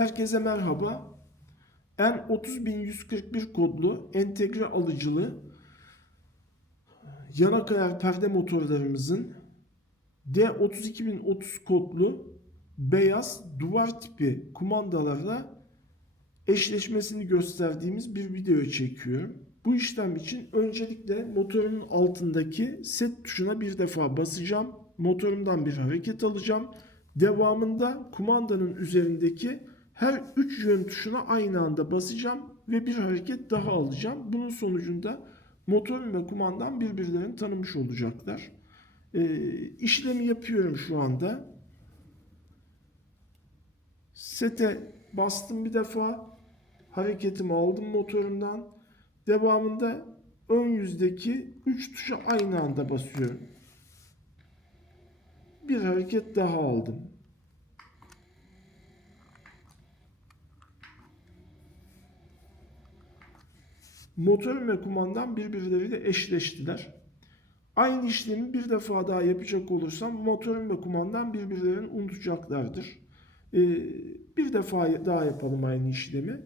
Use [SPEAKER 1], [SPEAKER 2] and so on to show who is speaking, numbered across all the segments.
[SPEAKER 1] Herkese merhaba. N30141 kodlu entegre alıcılı yana ayar perde motorlarımızın D32030 kodlu beyaz duvar tipi kumandalarla eşleşmesini gösterdiğimiz bir video çekiyorum. Bu işlem için öncelikle motorun altındaki set tuşuna bir defa basacağım. Motorumdan bir hareket alacağım. Devamında kumandanın üzerindeki her üç yön tuşuna aynı anda basacağım ve bir hareket daha alacağım. Bunun sonucunda motorum ve kumandam birbirlerini tanımış olacaklar. Ee, işlemi yapıyorum şu anda. Sete bastım bir defa. Hareketimi aldım motorumdan. Devamında ön yüzdeki 3 tuşa aynı anda basıyorum. Bir hareket daha aldım. Motorum ve kumandam birbirleriyle eşleştiler. Aynı işlemi bir defa daha yapacak olursam motorum ve kumandam birbirlerini unutacaklardır. Ee, bir defa daha yapalım aynı işlemi.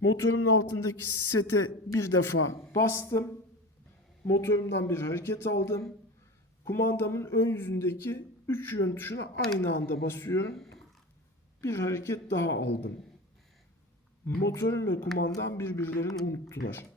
[SPEAKER 1] Motorun altındaki sete bir defa bastım. Motorumdan bir hareket aldım. Kumandamın ön yüzündeki 3 yön tuşuna aynı anda basıyorum. Bir hareket daha aldım. Motorum ve kumandam birbirlerini unuttular.